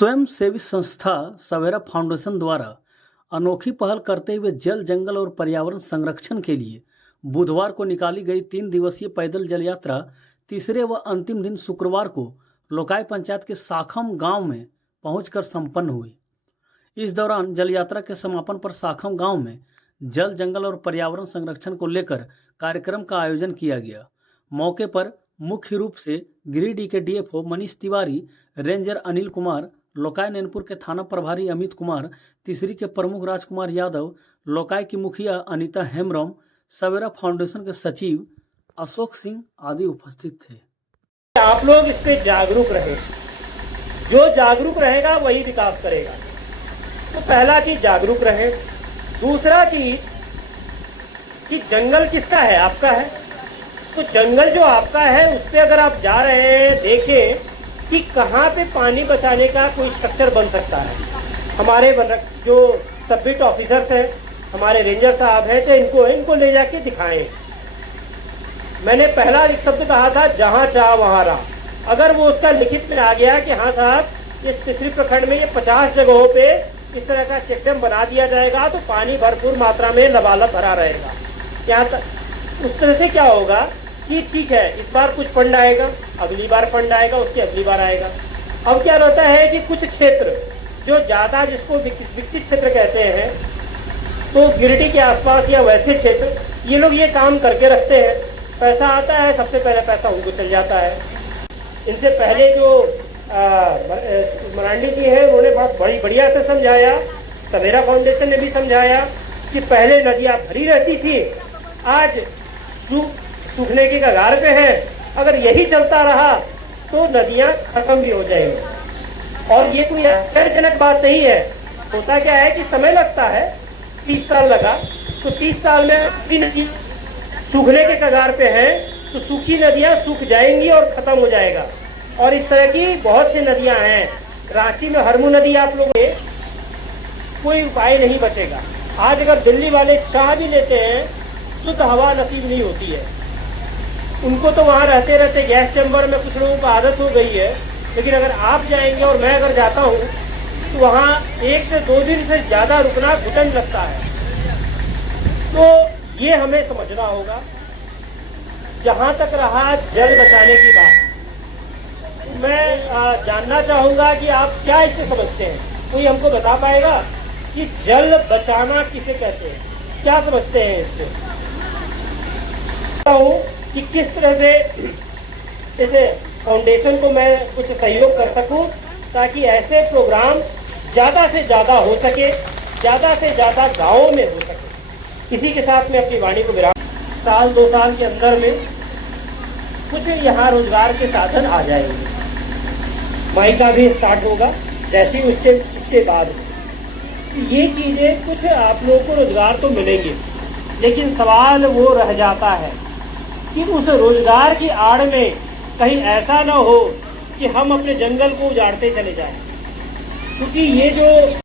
स्वयंसेवी संस्था सवेरा फाउंडेशन द्वारा अनोखी पहल करते हुए जल जंगल और पर्यावरण संरक्षण के लिए बुधवार को निकाली गई 3 दिवसीय पैदल जल यात्रा तीसरे व अंतिम दिन शुक्रवार को लोकाई पंचायत के साखम गांव में पहुंचकर संपन्न हुई। इस दौरान जल यात्रा के समापन पर साखम गांव में जल जंगल और पर्यावरण संरक्षण को लेकर कार्यक्रम का आयोजन किया गया। मौके पर मुख्य रूप से गिरिडीह के DFO Manish Tiwari, ranger Anil Kumar, loci Nainpur के थाना प्रभारी अमित कुमार, तीसरी के प्रमुख राजकुमार यादव, लोकाई की मुखिया अनीता हेम्ब्रम, सवेरा फाउंडेशन के सचिव अशोक सिंह आदि उपस्थित थे। आप लोग इस पे जागरूक रहे, जो जागरूक रहेगा वही विकास करेगा। तो पहला चीज जागरूक रहे। दूसरा चीज कि जंगल किसका है? आपका है। तो जंगल जो आपका है उस पे अगर आप जा रहे हैं, देखें कि कहाँ पे पानी बचाने का कोई स्ट्रक्चर बन सकता है। हमारे जो सबमिट ऑफिसर्स हैं, हमारे रेंजर साहब हैं, तो इनको ले जाके दिखाएं। मैंने पहला एक शब्द कहा था, जहाँ चाह वहाँ राह। अगर वो उसका लिखित में आ गया कि हाँ साहब, ये तीसरी प्रखंड में ये 50 जगहों पे इस तरह का चेक डैम बना दिया जाएगा तो पानी भरपूर मात्रा में लबालब भरा रहेगा। यहाँ तक उस तरह से क्या होगा कि ठीक है, इस बार कुछ फंड आएगा, अगली बार फंड आएगा, उसकी अगली बार आएगा। अब क्या रहता है कि कुछ क्षेत्र जो ज्यादा, जिसको विकसित क्षेत्र कहते हैं, तो गिरिडीह के आसपास या वैसे क्षेत्र, ये लोग ये काम करके रखते हैं। पैसा आता है, सबसे पहले पैसा उनको चल जाता है। इनसे पहले जो मरांडी जी है, उन्होंने बहुत बढ़िया से समझाया, सवेरा फाउंडेशन ने भी समझाया कि पहले नदियाँ भरी रहती थी, आज सूखने के कगार पे है। अगर यही चलता रहा तो नदियां खत्म भी हो जाएंगी। और ये कोई आश्चर्यजनक बात नहीं है। होता क्या है कि समय लगता है, 30 साल लगा, तो 30 साल में नदी सूखने के कगार पे है, तो सूखी नदियां सूख जाएंगी और खत्म हो जाएगा। और इस तरह की बहुत सी नदियां हैं। रांची में हरमू नदी, आप लोग कोई उपाय नहीं बचेगा। आज अगर दिल्ली वाले चाह भी लेते हैं, शुद्ध हवा नसीब नहीं होती है उनको। तो वहाँ रहते रहते गैस चैम्बर में कुछ लोगों को आदत हो गई है। लेकिन अगर आप जाएंगे और मैं अगर जाता हूँ तो वहाँ 1 से 2 दिन से ज्यादा रुकना घुटन लगता है। तो ये हमें समझना होगा। जहाँ तक रहा जल बचाने की बात, मैं जानना चाहूंगा कि आप क्या इससे समझते हैं। कोई हमको बता पाएगा कि जल बचाना किसे कहते हैं? क्या समझते हैं इससे? कि किस तरह से जैसे फाउंडेशन को मैं कुछ सहयोग कर सकूं, ताकि ऐसे प्रोग्राम ज्यादा से ज्यादा हो सके, ज्यादा से ज्यादा गाँवों में हो सके। इसी के साथ मैं अपनी वाणी को विराम। साल 2 साल के अंदर में कुछ यहाँ रोजगार के साधन आ जाएंगे। माई का भी स्टार्ट होगा, जैसे ही उसके बाद ये चीजें, कुछ आप लोगों को रोजगार तो मिलेंगे। लेकिन सवाल वो रह जाता है कि उस रोजगार की आड़ में कहीं ऐसा ना हो कि हम अपने जंगल को उजाड़ते चले जाएं। क्योंकि ये जो